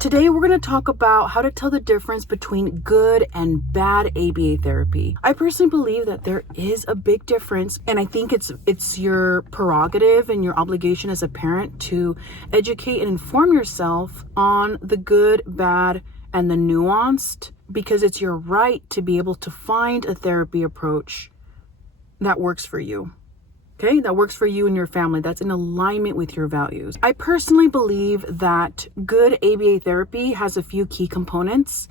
Today, we're going to talk about how to tell the difference between good and bad ABA therapy. I personally believe that there is a big difference, and I think it's your prerogative and your obligation as a parent to educate and inform yourself on the good, bad, and the nuanced, because it's your right to be able to find a therapy approach that works for you. Okay, that works for you and your family, that's in alignment with your values. I personally believe that good ABA therapy has a few key components.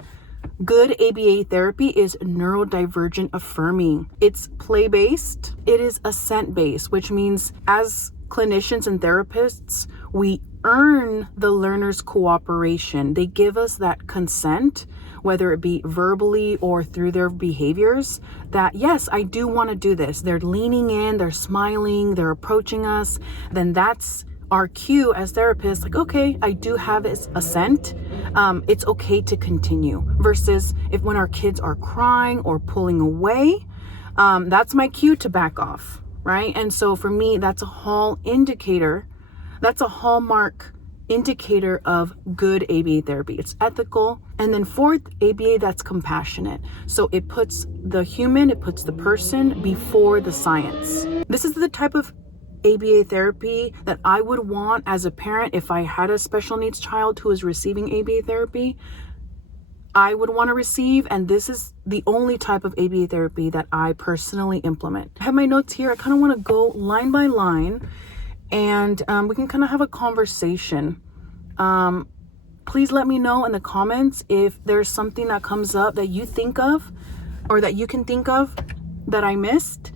Good ABA therapy is neurodivergent affirming. It's play-based. It is assent-based, which means as clinicians and therapists, we earn the learner's cooperation. They give us that consent, whether it be verbally or through their behaviors, that yes, I do want to do this. They're leaning in, they're smiling, they're approaching us. Then that's our cue as therapists, like, okay, I do have assent. It's okay to continue. Versus if when our kids are crying or pulling away, that's my cue to back off, right? And so for me, that's a hallmark indicator of good ABA therapy. It's ethical. And then fourth, ABA that's compassionate. So it puts the human, it puts the person before the science. This is the type of ABA therapy that I would want as a parent. If I had a special needs child who is receiving ABA therapy, I would want to receive, and this is the only type of ABA therapy that I personally implement. I have my notes here. I kind of want to go line by line, and we can kind of have a conversation. Please let me know in the comments if there's something that comes up that you think of or that you can think of that I missed,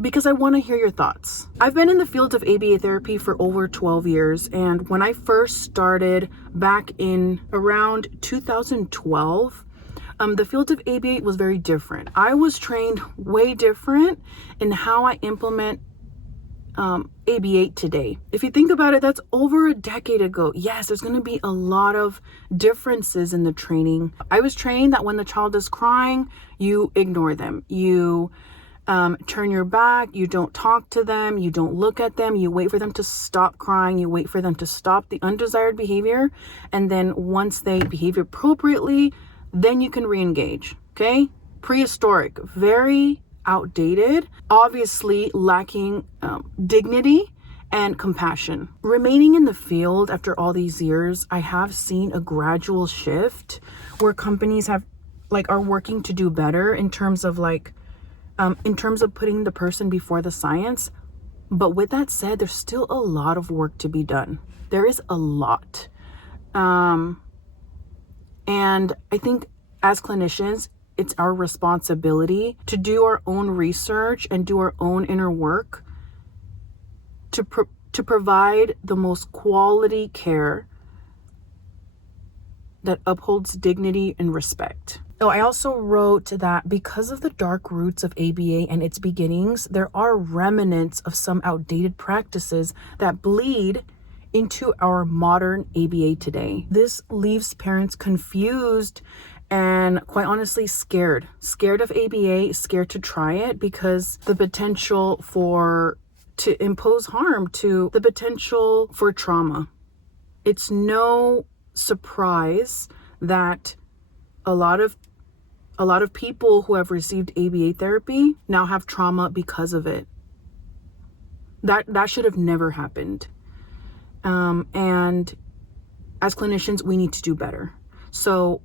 because I want to hear your thoughts. I've been in the field of ABA therapy for over 12 years, and when I first started back in around 2012, the field of ABA was very different. I was trained way different in how I implement ABA today. If you think about it, that's over a decade ago. Yes, there's going to be a lot of differences in the training. I was trained that when the child is crying, you ignore them. You turn your back, you don't talk to them, you don't look at them, you wait for them to stop crying, you wait for them to stop the undesired behavior, and then once they behave appropriately, then you can re-engage. Okay? Prehistoric, very outdated, obviously lacking dignity and compassion. Remaining in the field after all these years, I have seen a gradual shift where companies are working to do better in terms of putting the person before the science. But with that said, there's still a lot of work to be done. There is a lot. And I think as clinicians, it's our responsibility to do our own research and do our own inner work to provide the most quality care that upholds dignity and respect. Oh, I also wrote that because of the dark roots of ABA and its beginnings, there are remnants of some outdated practices that bleed into our modern ABA today. This leaves parents confused and quite honestly scared of ABA, scared to try it because the potential to impose harm, to the potential for trauma. It's no surprise that a lot of people who have received ABA therapy now have trauma because of it. That should have never happened. And as clinicians, we need to do better. So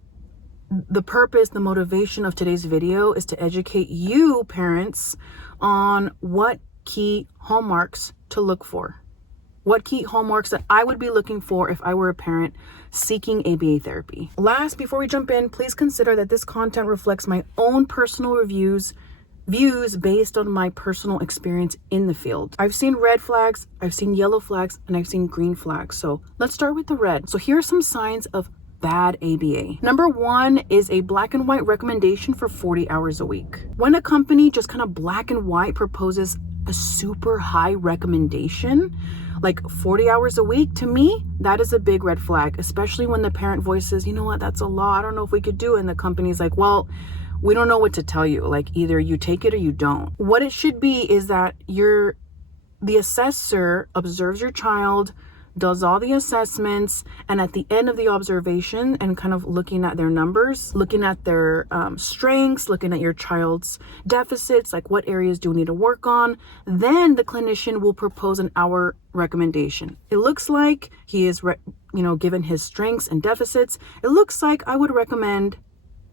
the purpose, the motivation of today's video is to educate you parents on what key hallmarks to look for. What key hallmarks that I would be looking for if I were a parent seeking ABA therapy. Last, before we jump in, please consider that this content reflects my own personal views based on my personal experience in the field. I've seen red flags, I've seen yellow flags, and I've seen green flags. So let's start with the red. So here are some signs of bad ABA. Number one is a black and white recommendation for 40 hours a week. When a company just kind of black and white proposes a super high recommendation, like 40 hours a week, to me, that is a big red flag, especially when the parent voices, you know what, that's a lot, I don't know if we could do it. And the company's like, well, we don't know what to tell you. Like either you take it or you don't. What it should be is that the assessor observes your child, does all the assessments, and at the end of the observation and kind of looking at their numbers, looking at their strengths, looking at your child's deficits, like what areas do we need to work on, then the clinician will propose an hour recommendation. It looks like he is, given his strengths and deficits, it looks like I would recommend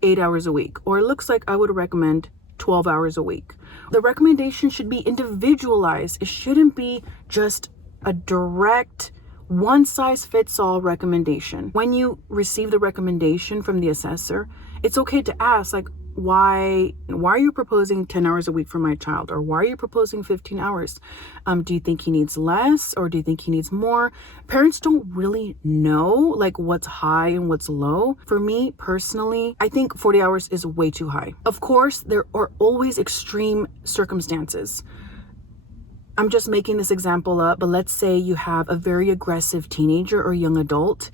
8 hours a week, or it looks like I would recommend 12 hours a week. The recommendation should be individualized. It shouldn't be just a direct one-size-fits-all recommendation. When you receive the recommendation from the assessor, it's okay to ask, like, why are you proposing 10 hours a week for my child? Or why are you proposing 15 hours? Do you think he needs less, or do you think he needs more? Parents don't really know like what's high and what's low. For me personally, I think 40 hours is way too high. Of course, there are always extreme circumstances. I'm just making this example up, but let's say you have a very aggressive teenager or young adult,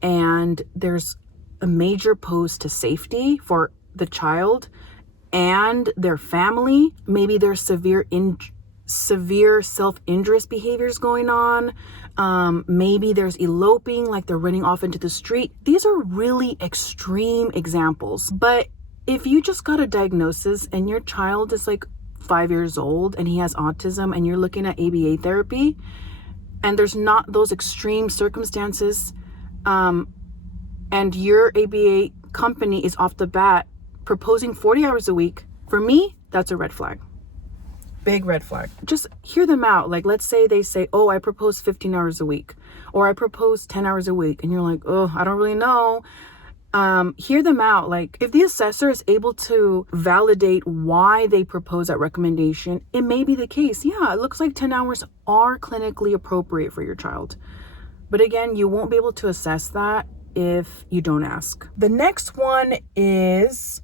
and there's a major pose to safety for the child and their family. Maybe there's severe self-injurious behaviors going on. Maybe there's eloping, like they're running off into the street. These are really extreme examples. But if you just got a diagnosis and your child is like 5 years old and he has autism, and you're looking at ABA therapy, and there's not those extreme circumstances, and your ABA company is off the bat proposing 40 hours a week, for me, that's a red flag. Big red flag. Just hear them out. Like, let's say they say, oh, I propose 15 hours a week, or I propose 10 hours a week. And you're like, oh, I don't really know. Hear them out. Like, if the assessor is able to validate why they propose that recommendation, it may be the case. Yeah, it looks like 10 hours are clinically appropriate for your child. But again, you won't be able to assess that if you don't ask. The next one is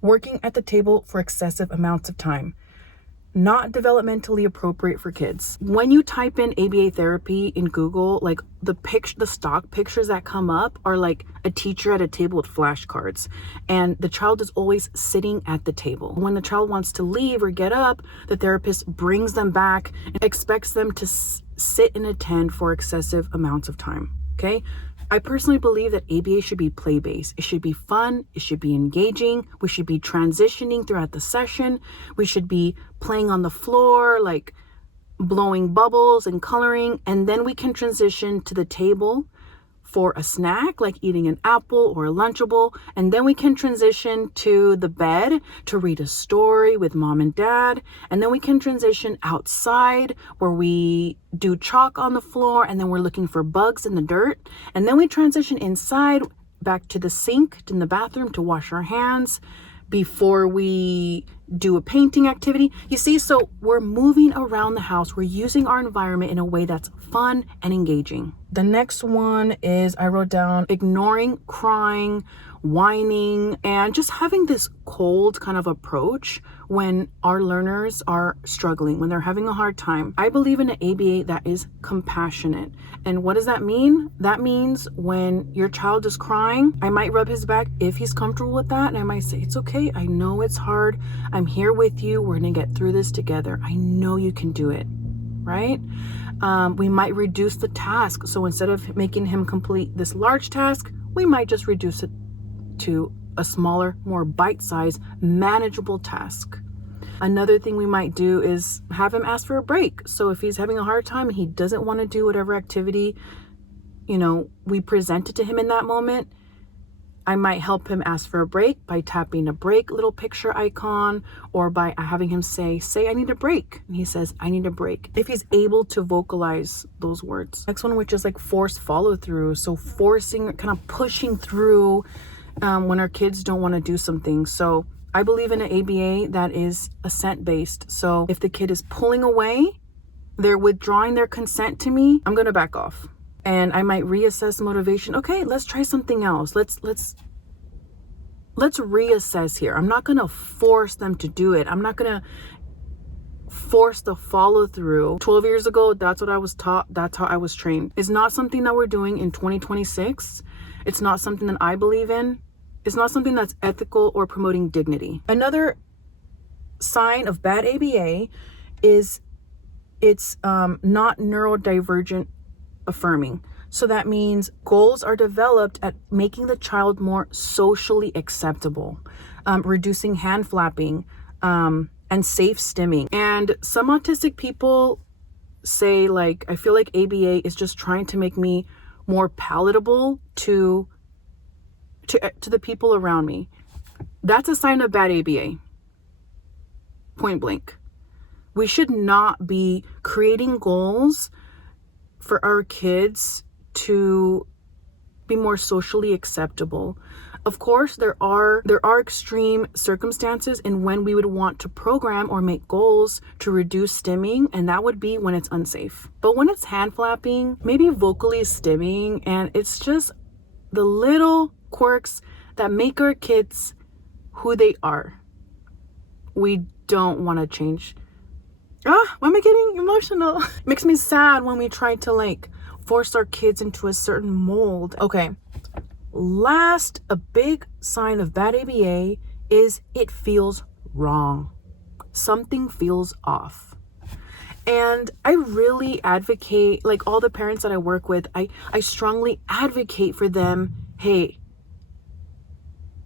working at the table for excessive amounts of time. Not developmentally appropriate for kids. When you type in ABA therapy in Google, like the stock pictures that come up are like a teacher at a table with flashcards, and the child is always sitting at the table. When the child wants to leave or get up, the therapist brings them back and expects them to sit and attend for excessive amounts of time. Okay? I personally believe that ABA should be play-based. It should be fun. It should be engaging. We should be transitioning throughout the session. We should be playing on the floor, like blowing bubbles and coloring. And then we can transition to the table for a snack, like eating an apple or a Lunchable. And then we can transition to the bed to read a story with mom and dad. And then we can transition outside where we do chalk on the floor, and then we're looking for bugs in the dirt. And then we transition inside back to the sink in the bathroom to wash our hands before we do a painting activity. You see, so we're moving around the house. We're using our environment in a way that's fun and engaging. The next one is, I wrote down, ignoring, crying, whining, and just having this cold kind of approach when our learners are struggling, when they're having a hard time. I believe in an ABA that is compassionate. And what does that mean? That means when your child is crying, I might rub his back if he's comfortable with that. And I might say, it's okay. I know it's hard. I'm here with you. We're going to get through this together. I know you can do it, right? We might reduce the task. So instead of making him complete this large task, we might just reduce it to a smaller, more bite-sized, manageable task. Another thing we might do is have him ask for a break. So if he's having a hard time and he doesn't want to do whatever activity, we presented to him in that moment, I might help him ask for a break by tapping a break little picture icon, or by having him say, I need a break. And he says, I need a break. If he's able to vocalize those words. Next one, which is like forced follow through. So forcing, kind of pushing through when our kids don't want to do something. So I believe in an ABA that is assent-based. So if the kid is pulling away, they're withdrawing their consent to me, I'm going to back off. And I might reassess motivation. Okay, let's try something else. Let's reassess here. I'm not going to force them to do it. I'm not going to force the follow through. 12 years ago, that's what I was taught. That's how I was trained. It's not something that we're doing in 2026. It's not something that I believe in. It's not something that's ethical or promoting dignity. Another sign of bad ABA is it's not neurodivergent affirming. So that means goals are developed at making the child more socially acceptable, reducing hand flapping, and safe stimming. And some autistic people say, like, I feel like ABA is just trying to make me more palatable to the people around me. That's a sign of bad ABA. Point blank. We should not be creating goals for our kids to be more socially acceptable. Of course, there are extreme circumstances in when we would want to program or make goals to reduce stimming, and that would be when it's unsafe. But when it's hand flapping, maybe vocally stimming, and it's just the little quirks that make our kids who they are, we don't want to change. Why am I getting emotional? It makes me sad when we try to like force our kids into a certain mold. Okay. Last, a big sign of bad ABA is it feels wrong. Something feels off. And I really advocate, like all the parents that I work with, I strongly advocate for them. Hey,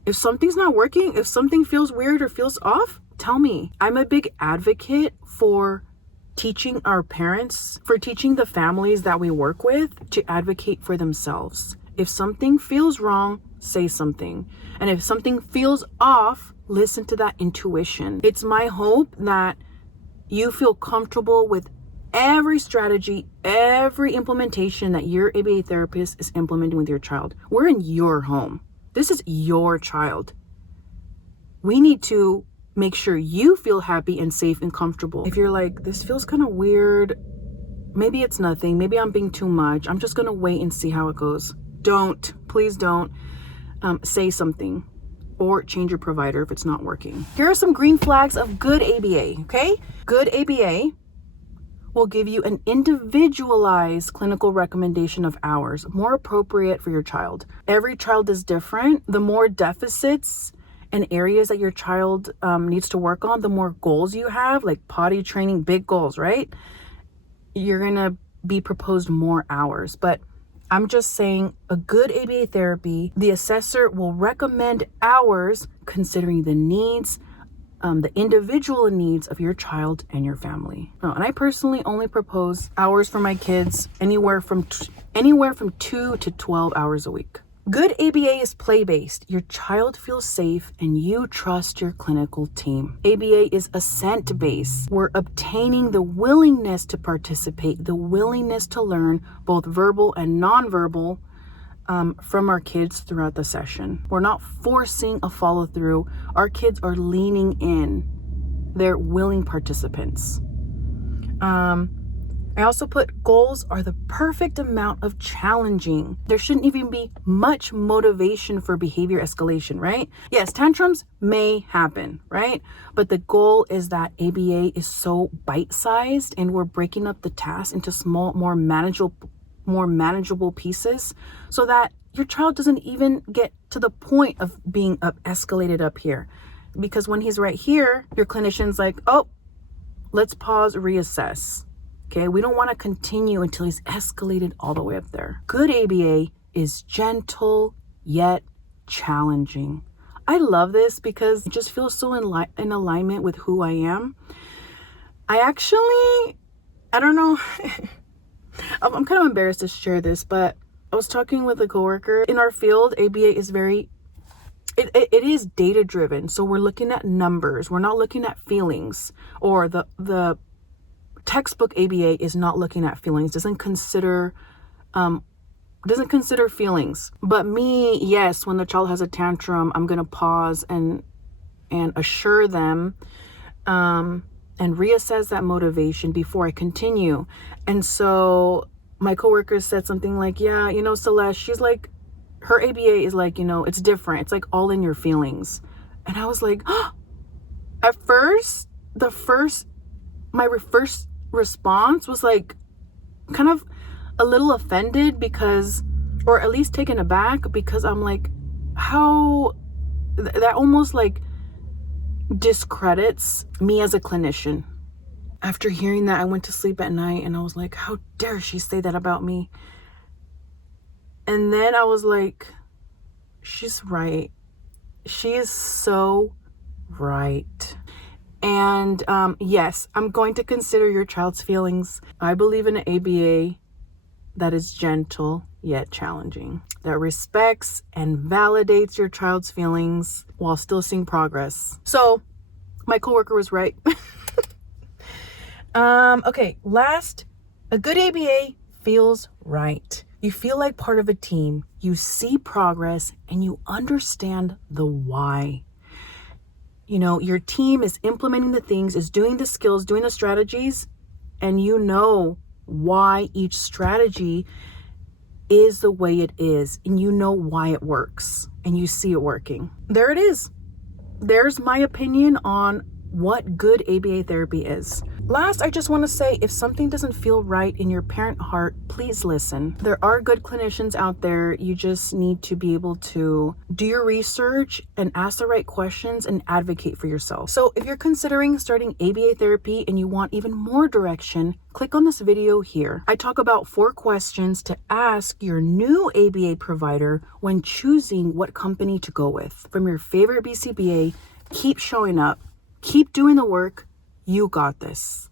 if something's not working, if something feels weird or feels off, tell me. I'm a big advocate for teaching our parents, for teaching the families that we work with to advocate for themselves. If something feels wrong, say something. And if something feels off, listen to that intuition. It's my hope that you feel comfortable with every strategy, every implementation that your ABA therapist is implementing with your child. We're in your home. This is your child. We need to make sure you feel happy and safe and comfortable. If you're like, this feels kind of weird, maybe it's nothing, maybe I'm being too much, I'm just gonna wait and see how it goes. Please don't say something or change your provider if it's not working. Here are some green flags of good ABA, okay? Good ABA will give you an individualized clinical recommendation of hours, more appropriate for your child. Every child is different. The more deficits and areas that your child needs to work on, the more goals you have, like potty training, big goals, right? You're gonna be proposed more hours. But I'm just saying, a good ABA therapy, the assessor will recommend hours considering the needs, the individual needs of your child and your family. Oh, and I personally only propose hours for my kids anywhere from 2 to 12 hours a week. Good ABA is play-based. Your child feels safe and you trust your clinical team. ABA is assent-based. We're obtaining the willingness to participate, the willingness to learn both verbal and nonverbal from our kids throughout the session. We're not forcing a follow-through. Our kids are leaning in. They're willing participants. I also put goals are the perfect amount of challenging. There shouldn't even be much motivation for behavior escalation, right? Yes, tantrums may happen, right? But the goal is that ABA is so bite-sized and we're breaking up the task into small, more manageable pieces so that your child doesn't even get to the point of being escalated up here. Because when he's right here, your clinician's like, oh, let's pause, reassess. Okay, we don't want to continue until he's escalated all the way up there. Good ABA is gentle yet challenging. I love this because it just feels so in alignment with who I am. I don't know. I'm kind of embarrassed to share this, but I was talking with a coworker. In our field, ABA is it is data driven. So we're looking at numbers. We're not looking at feelings, or the textbook ABA is not looking at feelings, doesn't consider feelings. But me, yes, when the child has a tantrum, I'm gonna pause and assure them and reassess that motivation before I continue. And so my coworker said something like, yeah, Celeste, she's like, her ABA is like, it's different. It's like all in your feelings. And I was like, at first, my first response was like kind of a little offended because, or at least taken aback, because I'm like, how that almost like discredits me as a clinician. After hearing that, I went to sleep at night and I was like, how dare she say that about me? And then I was like, she's right. She is so right. And yes, I'm going to consider your child's feelings. I believe in an ABA that is gentle yet challenging, that respects and validates your child's feelings while still seeing progress. So my coworker was right. Okay, last, a good ABA feels right. You feel like part of a team, you see progress, and you understand the why. You know, your team is implementing the things, is doing the skills, doing the strategies, and you know why each strategy is the way it is, and you know why it works, and you see it working. There it is. There's my opinion on what good ABA therapy is. Last, I just want to say, if something doesn't feel right in your parent heart, please listen. There are good clinicians out there. You just need to be able to do your research and ask the right questions and advocate for yourself. So if you're considering starting ABA therapy and you want even more direction, click on this video here. I talk about 4 questions to ask your new ABA provider when choosing what company to go with. From your favorite BCBA, keep showing up, keep doing the work. You got this.